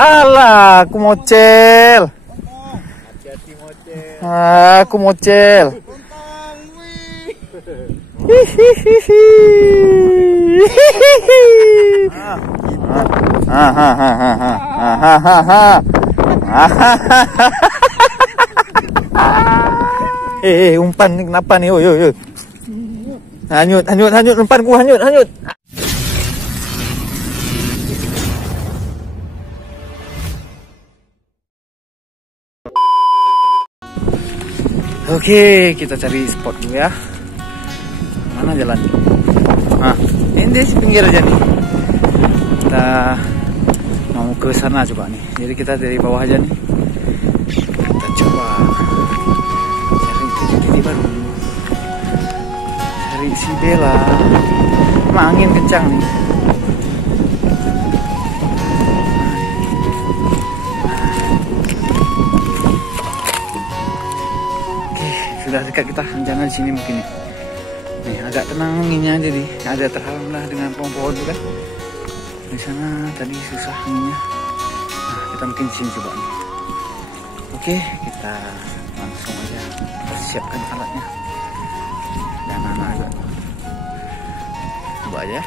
Alah, aku mocel. Hati-hati mocel. Aku mocel. Umpan ni kenapa ni? Oi. Hanyut umpanku hanyut. Oke, kita cari spot dulu ya. Mana jalan? Nah, ini di pinggir aja nih. Kita mau ke sana coba nih. Jadi kita dari bawah aja nih. Kita coba cari titik baru. Cari si Bella. Emang angin kencang nih. Sudah dekat kita, jangan di sini mungkin nih agak tenang anginnya, jadi ada terhalang lah dengan pohon-pohon juga. Di sana tadi susah anginnya. Nah, kita mungkin di sini coba nih. Oke, kita langsung aja persiapkan alatnya dan anak juga. Coba aja.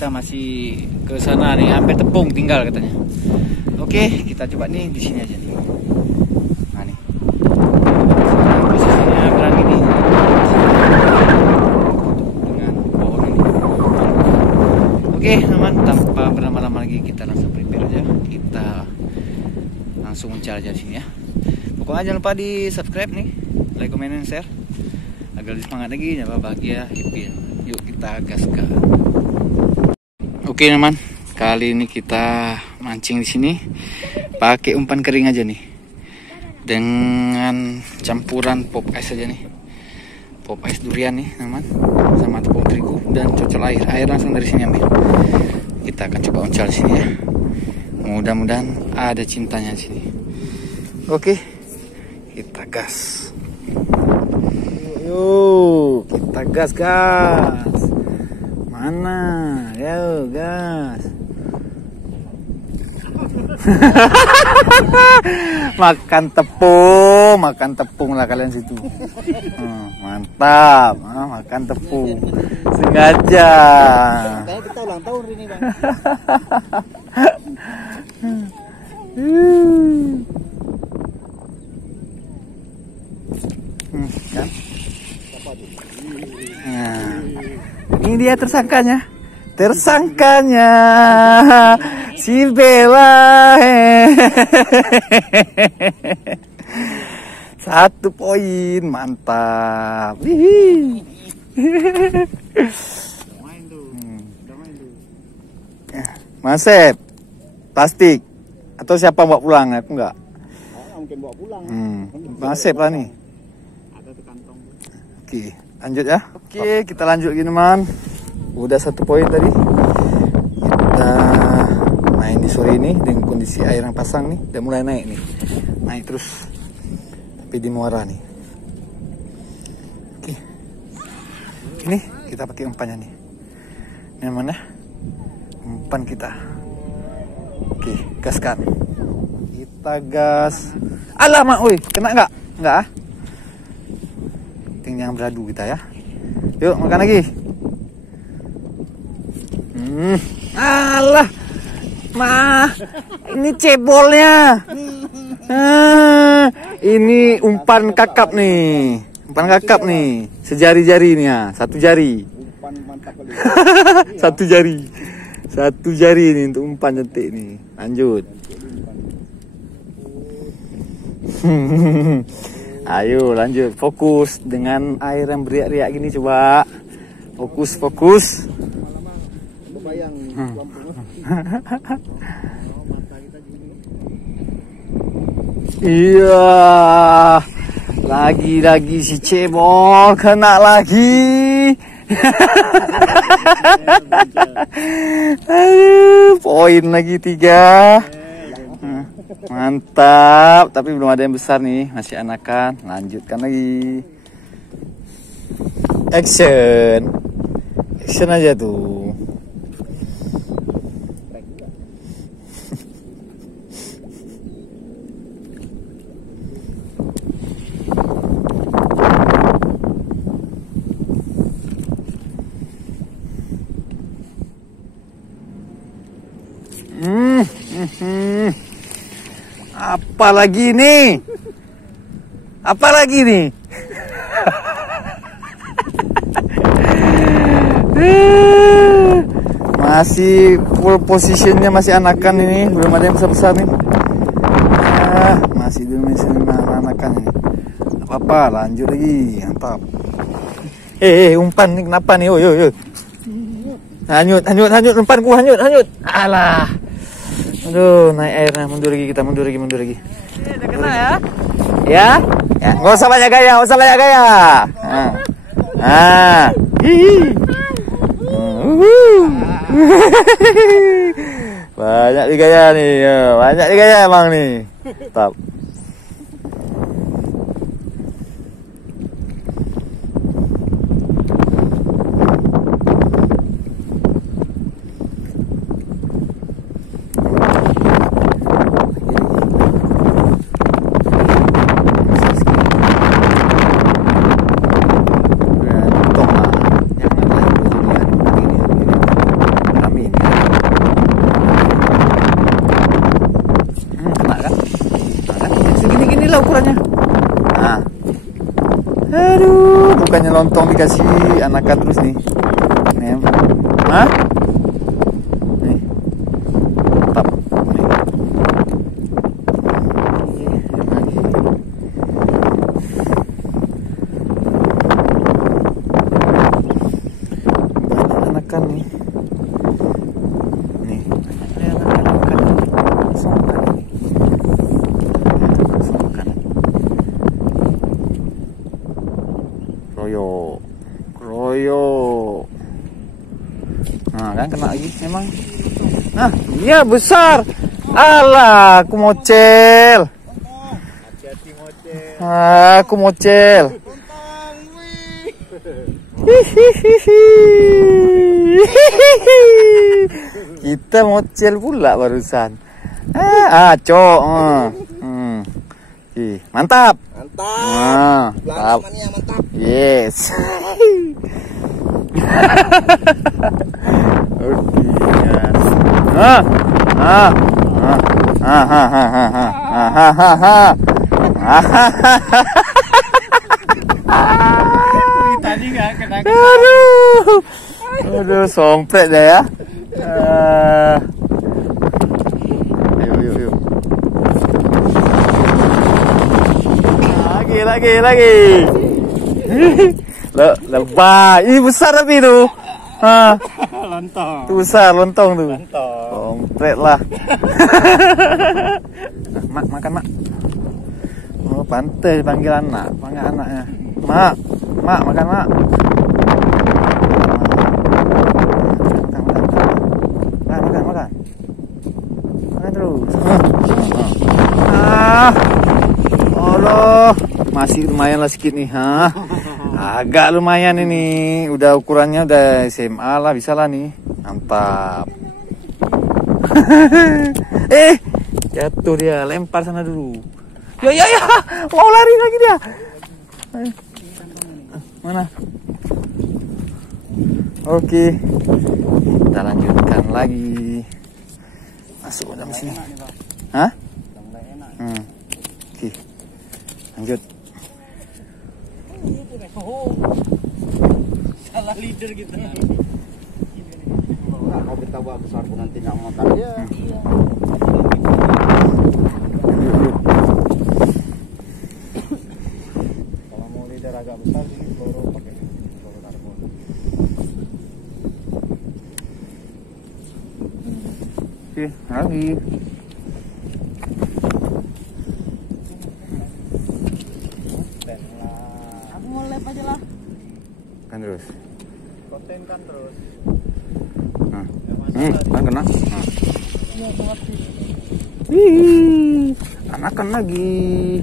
Kita masih ke sana nih, hampir tepung tinggal katanya. Oke, kita coba nih di sini aja nih. Nah nih, posisinya berang ini dengan pohon ini. Oke, teman, tanpa berlama-lama lagi kita langsung prepare aja. Kita langsung mencari aja di sini ya. Pokoknya jangan lupa di subscribe nih, like, comment, dan share agar lebih semangat lagi, nyapa bahagia, happy. Yuk kita gaskan. Oke teman, kali ini kita mancing di sini pakai umpan kering aja nih, dengan campuran pop ice aja nih, pop ice durian nih teman, sama tepung terigu dan cocol air langsung dari sini ambil. Kita akan coba uncal di sini ya, mudah-mudahan ada cintanya di sini. Oke, kita gas. Yuk, kita gas. Mana? Yo, gas. Makan tepung lah kalian situ. Mantap, makan tepung. Sengaja. Kayak kita ulang tahun ini, Bang. Kan? Nah, ini dia tersangkanya si Bella. 1 poin, mantap. Masep plastik atau siapa bawa pulang? Aku enggak. Mungkin bawa pulang. Masep lah nih. Ada di kantong. Oke, lanjut ya. Oke, kita lanjut gini man. Udah 1 poin tadi. Kita main di sore ini dengan kondisi air yang pasang nih, udah mulai naik nih. Naik terus. Tapi di muara nih. Oke. Ini kita pakai umpannya nih. Ini mana? Umpan kita. Oke, gaskan. Kita gas. Alamak, woi, kena enggak? Enggak ah. Jangan beradu kita ya. Yuk makan lagi. Alah, ini cebolnya. Ini umpan kakap nih. Sejari-jari nih ya, 1 jari. Umpan mantap kali. 1 jari. 1 jari nih untuk umpan cantik nih. Lanjut. Ayo lanjut, fokus dengan air yang beriak-riak gini, coba fokus. Bayang iya, lagi si cebol kena lagi. Aduh, poin lagi 3. Mantap, tapi belum ada yang besar nih, masih anakan. Lanjutkan lagi. Action. Action aja tuh. Apa lagi nih? Apa lagi nih? Masih full positionnya, masih anakan ini, belum ada yang besar-besar nih. Masih anakan ini. Apa-apa, lanjut lagi, mantap. Umpan nih, kenapa nih? Yo. Hanyut, umpanku hanyut. Alah. Aduh, naik airnya, mundur lagi. Udah kena ya? Ya, nggak usah banyak gaya. Banyak digaya nih, banyak digaya emang nih. Mantap. Ukurannya. Nah. Aduh, bukannya lontong dikasih anakan terus nih. Nih. Hah? Nih. Mantap. Nih. Banyak anakan nih. Nih. Kroyo. Nah, kan kena lagi memang. Nah, iya besar. Alah, aku mocel. Hati-hati mocel. Aku mocel. Kita mocel pula barusan. Cok. Mantap. Mantap. Mantap. Yes. Tadi nggak kena. Aduh, sompret dah ya. Ayo. Lagi. Lebah. Ini besar tapi itu. Lontong. Itu besar lontong tuh. Sompret lah. Mak, makan mak. Oh, pantai panggil anaknya. Mak, makan mak. Makan. Makan terus. Allah, masih lumayan lah sedikit nih, agak lumayan ini, udah ukurannya udah SMA lah, bisa lah nih, mantap. Jatuh dia, lempar sana dulu. Ya, mau lari lagi dia. Mana? Oke, kita lanjutkan lagi. Masuk dalam sini. Hah? Oke. Lanjut. Salah leader gitu. Kalau kita buat besar pun nanti nggak makan dia. Kalau mau leader agak besar sih peluru pakai peluru karbon. Oke, lagi. Aku mau lep aja lah. Kan terus. maintain terus. Kan kena. Ih, anakan lagi.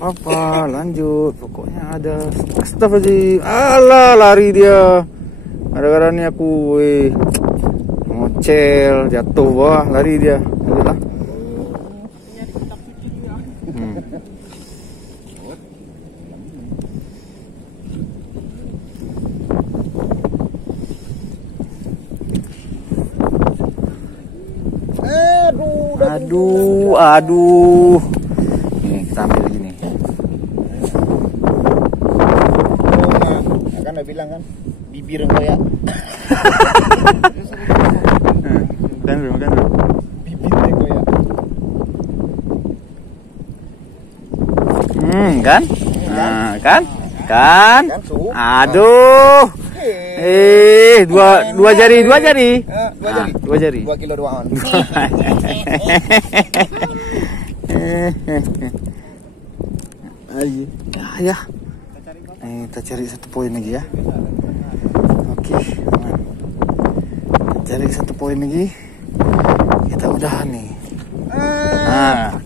Apa lanjut, pokoknya ada. Astagfirullahaladzim. Alah, lari dia. Gara-gara nih aku ngocel, jatuh, wah lari dia. Lanjutlah. Aduh. Nih kita ambil lagi nih. Kan udah bilang kan, bibir koyak. Makan. Bibirnya koyak. Kan? Nah, kan? Kan Aduh. Dua jari. Dua jari. 2 kilo 2 on. Ya. Kita cari 1 poin lagi ya. Oke, teman. Kita cari 1 poin lagi. Kita udahan nih.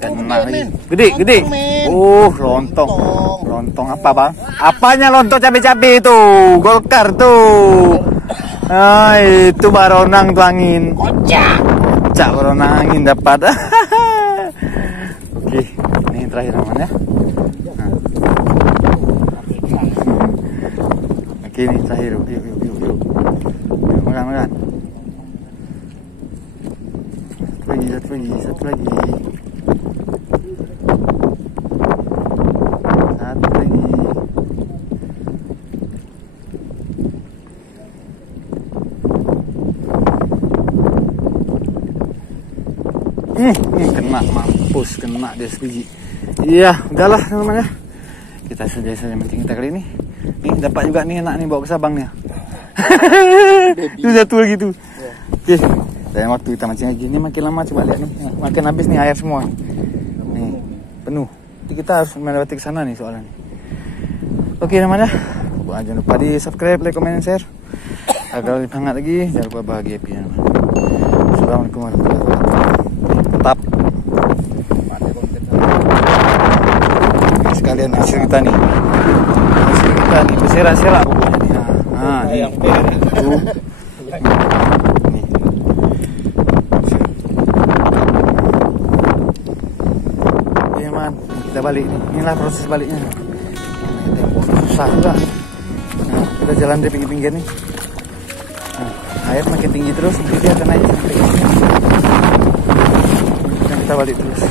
Kena lagi. Gede. Lontong. Lontong apa, Bang? Apanya lontong cabe-cabe itu? Golkar tuh. Itu baronang tuh angin. Kocak baronang angin dapat. Oke, ini terakhir namanya. Oke, ini terakhir. Yuk. Makan. Satu lagi. Kena, mampus, kena dia sebiji. Iya, udahlah teman-teman ya. Kita selesai saja penting kita kali ini. Nih dapat juga nih enak nih bawa ke Sabang nih. Itu satu lagi tuh. Oke. Dan waktu kita mancing lagi ini makin lama, coba lihat nih. Makin habis nih air semua. Nih, penuh. Jadi kita harus melewati ke sana nih soalnya. Oke teman-teman ya. Jangan lupa di subscribe, like, comment, share. Agar lebih hangat lagi, jangan lupa bahagia ya. Assalamualaikum warahmatullahi wabarakatuh. Tetap sekalian hasil kita nih. Berserak-serak pokoknya nih. Yang tuh. Iya man, kita balik nih. Inilah proses baliknya. Susah juga. Kita jalan di pinggir-pinggir nih. Air makin tinggi terus, nanti dia akan naik sampai sini. Dan kita balik terus.